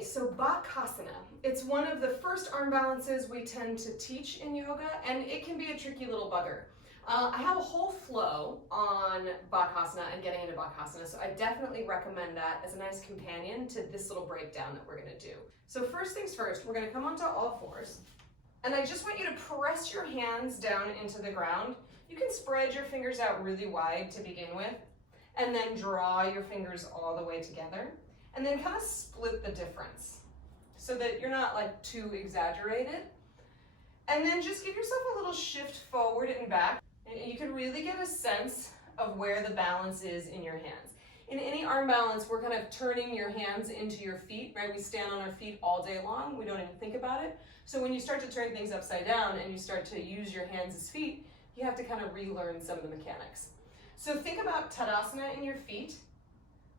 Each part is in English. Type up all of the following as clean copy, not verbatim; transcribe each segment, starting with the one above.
Okay, so Bakasana. It's one of the first arm balances we tend to teach in yoga, and it can be a tricky little bugger. I have a whole flow on Bakasana and getting into Bakasana, so I definitely recommend that as a nice companion to this little breakdown that we're going to do. So first things first, we're going to come onto all fours, and I just want you to press your hands down into the ground. You can spread your fingers out really wide to begin with, and then draw your fingers all the way together. And then kind of split the difference so that you're not like too exaggerated. And then just give yourself a little shift forward and back. And you can really get a sense of where the balance is in your hands. In any arm balance, we're kind of turning your hands into your feet, right? We stand on our feet all day long. We don't even think about it. So when you start to turn things upside down and you start to use your hands as feet, you have to kind of relearn some of the mechanics. So think about Tadasana in your feet,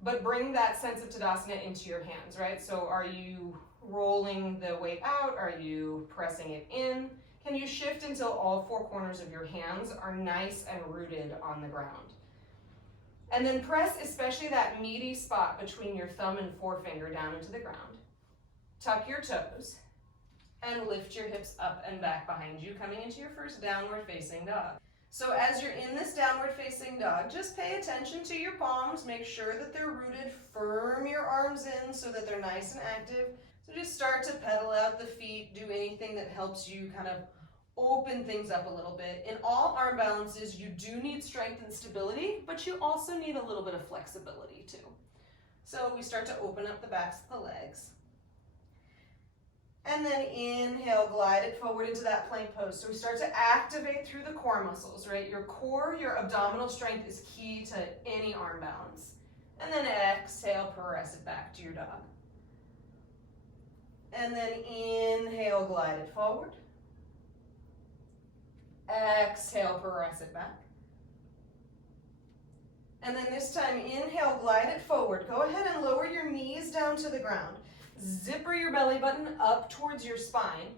but bring that sense of Tadasana into your hands, right? So are you rolling the weight out? Are you pressing it in? Can you shift until all four corners of your hands are nice and rooted on the ground? And then press especially that meaty spot between your thumb and forefinger down into the ground. Tuck your toes and lift your hips up and back behind you, coming into your first downward facing dog. So as you're in this downward facing dog, just pay attention to your palms. Make sure that they're rooted. Firm your arms in so that they're nice and active. So just start to pedal out the feet. Do anything that helps you kind of open things up a little bit. In all arm balances, you do need strength and stability, but you also need a little bit of flexibility too. So we start to open up the backs of the legs. And then inhale, glide it forward into that plank pose. So we start to activate through the core muscles, right? Your core, your abdominal strength is key to any arm balance. And then exhale, press it back to your dog. And then inhale, glide it forward. Exhale, press it back. And then this time, inhale, glide it forward. Go ahead and lower your knees down to the ground. Zipper your belly button up towards your spine.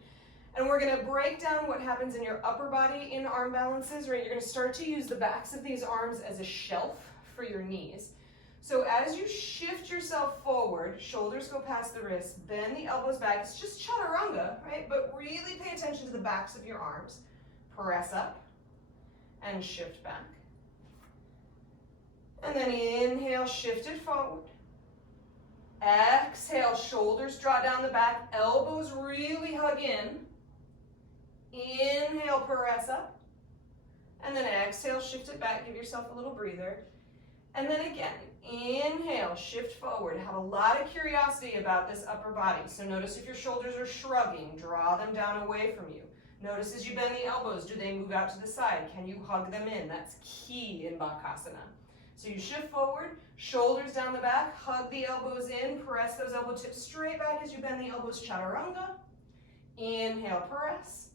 And we're going to break down what happens in your upper body in arm balances, right? You're going to start to use the backs of these arms as a shelf for your knees. So as you shift yourself forward, shoulders go past the wrists, bend the elbows back. It's just chaturanga, right? But really pay attention to the backs of your arms. Press up and shift back. And then inhale, shift it forward. Exhale, shoulders draw down the back, elbows really hug in. Inhale, press up. And then exhale, shift it back, give yourself a little breather. And then again, inhale, shift forward. Have a lot of curiosity about this upper body. So notice if your shoulders are shrugging, draw them down away from you. Notice as you bend the elbows, do they move out to the side? Can you hug them in? That's key in Bakasana. So you shift forward, shoulders down the back, hug the elbows in, press those elbow tips straight back as you bend the elbows, chaturanga. Inhale, press,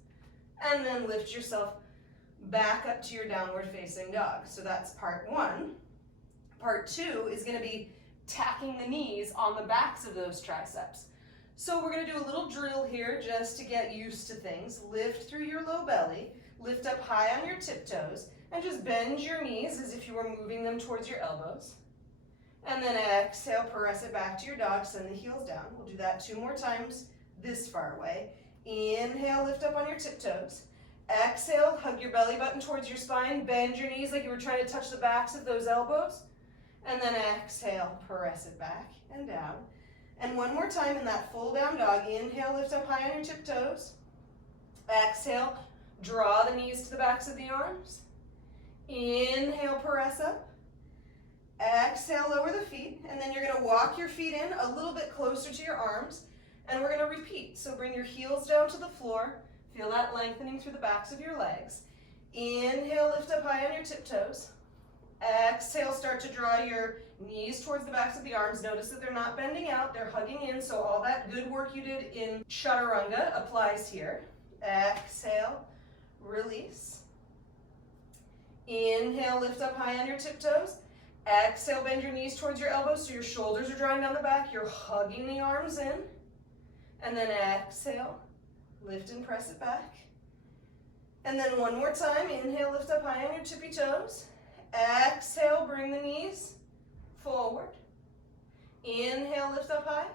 and then lift yourself back up to your downward facing dog. So that's part one. Part two is going to be tacking the knees on the backs of those triceps. So we're going to do a little drill here just to get used to things. Lift through your low belly, lift up high on your tiptoes, and just bend your knees as if you were moving them towards your elbows. And then exhale, press it back to your dog, send the heels down. We'll do that 2 more times this far away. Inhale, lift up on your tiptoes. Exhale, hug your belly button towards your spine, bend your knees like you were trying to touch the backs of those elbows. And then exhale, press it back and down. And one more time in that full down dog. Inhale, lift up high on your tiptoes. Exhale, draw the knees to the backs of the arms. Inhale, press up. Exhale, lower the feet. And then you're going to walk your feet in a little bit closer to your arms. And we're going to repeat. So bring your heels down to the floor. Feel that lengthening through the backs of your legs. Inhale, lift up high on your tiptoes. Exhale, start to draw your knees towards the backs of the arms. Notice that they're not bending out, they're hugging in, so all that good work you did in chaturanga applies here. Exhale, release. Inhale, lift up high on your tiptoes. Exhale, bend your knees towards your elbows so your shoulders are drawing down the back. You're hugging the arms in. And then exhale, lift and press it back. And then one more time, inhale, lift up high on your tippy toes. Exhale, bring the knees forward. Inhale, lift up high.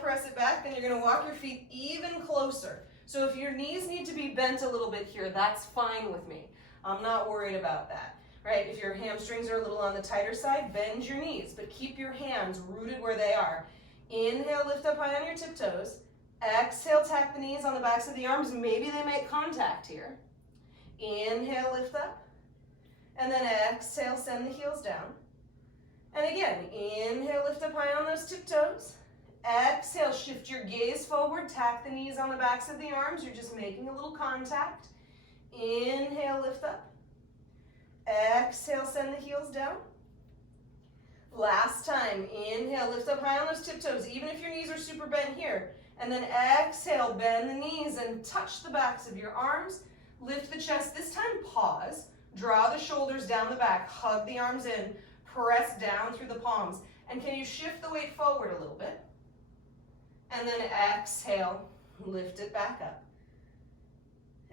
press it back, then you're gonna walk your feet even closer. So if your knees need to be bent a little bit here, that's fine with me. I'm not worried about that, right? If your hamstrings are a little on the tighter side, bend your knees, but keep your hands rooted where they are. Inhale, lift up high on your tiptoes. Exhale, tack the knees on the backs of the arms. Maybe they make contact here. Inhale, lift up. And then exhale, send the heels down. And again, inhale, lift up high on those tiptoes. Exhale, shift your gaze forward, tack the knees on the backs of the arms. You're just making a little contact. Inhale, lift up. Exhale, send the heels down. Last time, inhale, lift up high on those tiptoes, even if your knees are super bent here. And then exhale, bend the knees and touch the backs of your arms. Lift the chest. This time, pause. Draw the shoulders down the back. Hug the arms in. Press down through the palms. And can you shift the weight forward a little bit? And then exhale, lift it back up.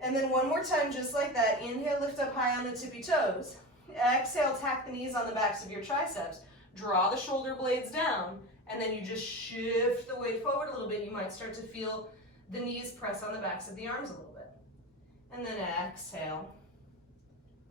And then one more time, just like that. Inhale, lift up high on the tippy toes. Exhale, tack the knees on the backs of your triceps. Draw the shoulder blades down. And then you just shift the weight forward a little bit. You might start to feel the knees press on the backs of the arms a little bit. And then exhale,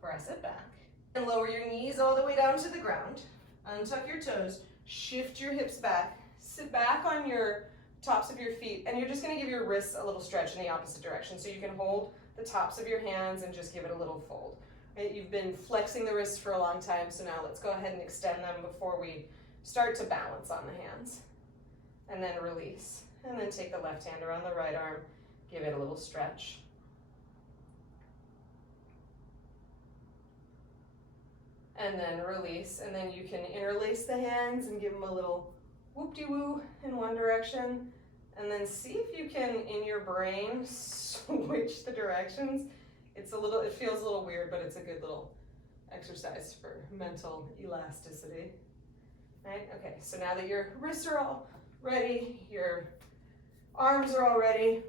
press it back. And lower your knees all the way down to the ground. Untuck your toes, shift your hips back, sit back on your tops of your feet, and you're just gonna give your wrists a little stretch in the opposite direction. So you can hold the tops of your hands and just give it a little fold. Right? You've been flexing the wrists for a long time, so now let's go ahead and extend them before we start to balance on the hands. And then release. And then take the left hand around the right arm, give it a little stretch. And then release, and then you can interlace the hands and give them a little whoop-de-woo in one direction, and then see if you can, in your brain, switch the directions. It feels a little weird, but it's a good little exercise for mental elasticity. Right? Okay, so now that your wrists are all ready, your arms are all ready,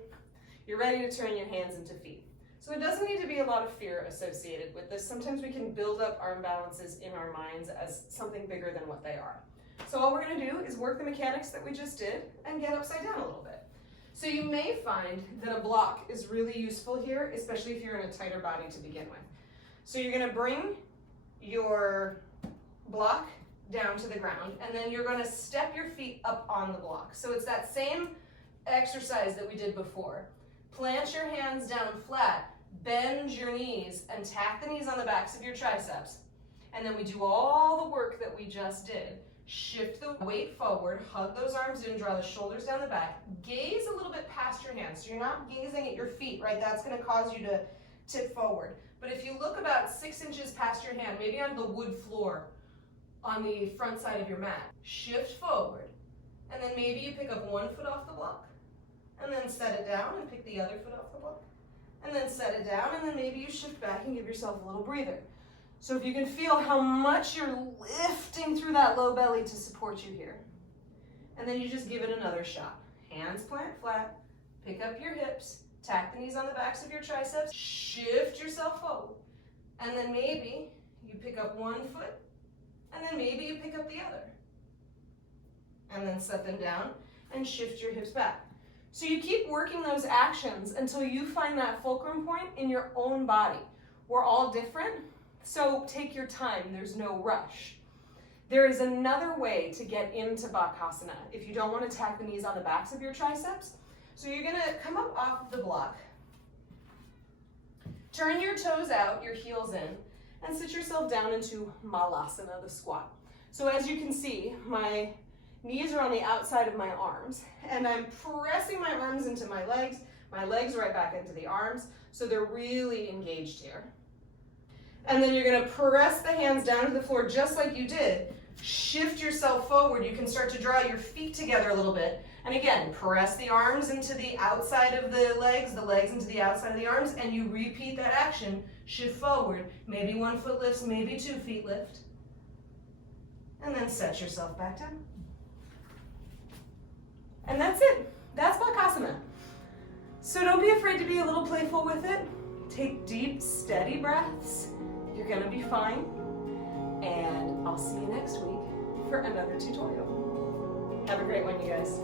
you're ready to turn your hands into feet. So it doesn't need to be a lot of fear associated with this. Sometimes we can build up arm balances in our minds as something bigger than what they are. So all we're gonna do is work the mechanics that we just did and get upside down a little bit. So you may find that a block is really useful here, especially if you're in a tighter body to begin with. So you're gonna bring your block down to the ground, and then you're gonna step your feet up on the block. So it's that same exercise that we did before. Plant your hands down flat, bend your knees, and tack the knees on the backs of your triceps. And then we do all the work that we just did. Shift the weight forward, hug those arms in, draw the shoulders down the back, gaze a little bit past your hands. So you're not gazing at your feet, right? That's gonna cause you to tip forward. But if you look about 6 inches past your hand, maybe on the wood floor on the front side of your mat, shift forward. And then maybe you pick up one foot off the block, and then set it down and pick the other foot off the block. And then set it down, and then maybe you shift back and give yourself a little breather. So if you can feel how much you're lifting through that low belly to support you here. And then you just give it another shot. Hands plant flat, pick up your hips, tack the knees on the backs of your triceps, shift yourself forward. And then maybe you pick up one foot, and then maybe you pick up the other. And then set them down and shift your hips back. So you keep working those actions until you find that fulcrum point in your own body. We're all different, so take your time, there's no rush. There is another way to get into Bakasana if you don't want to tack the knees on the backs of your triceps. So you're gonna come up off the block, turn your toes out, your heels in, and sit yourself down into Malasana, the squat. So as you can see, my knees are on the outside of my arms, and I'm pressing my arms into my legs right back into the arms, so they're really engaged here. And then you're gonna press the hands down to the floor just like you did. Shift yourself forward. You can start to draw your feet together a little bit. And again, press the arms into the outside of the legs into the outside of the arms, and you repeat that action. Shift forward. Maybe one foot lifts, maybe 2 feet lift. And then set yourself back down. And that's it. That's Bakasana. So don't be afraid to be a little playful with it. Take deep, steady breaths. You're gonna be fine. And I'll see you next week for another tutorial. Have a great one, you guys.